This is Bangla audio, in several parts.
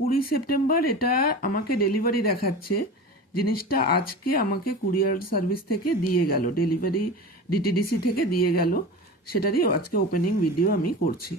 20 সেপ্টেম্বর এটা আমাকে ডেলিভারি দেখাচ্ছে। জিনিসটা আজকে আমাকে কুরিয়ার সার্ভিস থেকে দিয়ে গেল, ডেলিভারি ডিটিডিসি থেকে দিয়ে গেল, সেটারই আজকে ওপেনিং ভিডিও আমি করছি।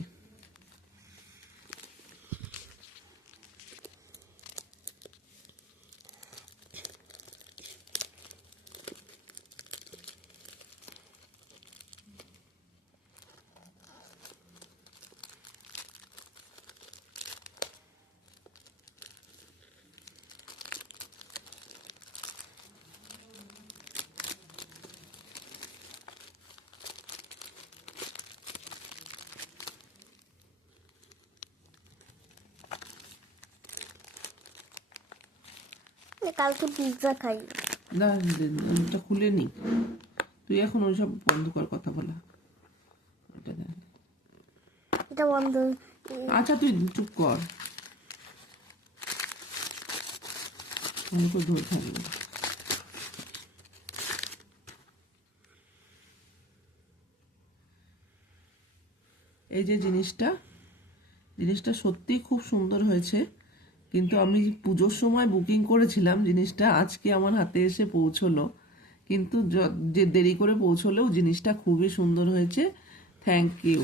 কালকে পিৎজা খাই। না, এটা খুলে নি, তুই এখন ওইসব বন্ধ কর, কথা বলা। এটা বন্ধ। আচ্ছা তুই চুপ কর, ধরে থাকবে। এই যে জিনিসটা সত্যি খুব সুন্দর হয়েছে, কিন্তু আমি পুজোর সময় বুকিং করেছিলাম, জিনিসটা আজকে আমার হাতে এসে পৌঁছলো, কিন্তু যে দেরি করে পৌঁছলেও জিনিসটা খুবই সুন্দর হয়েছে। Thank you.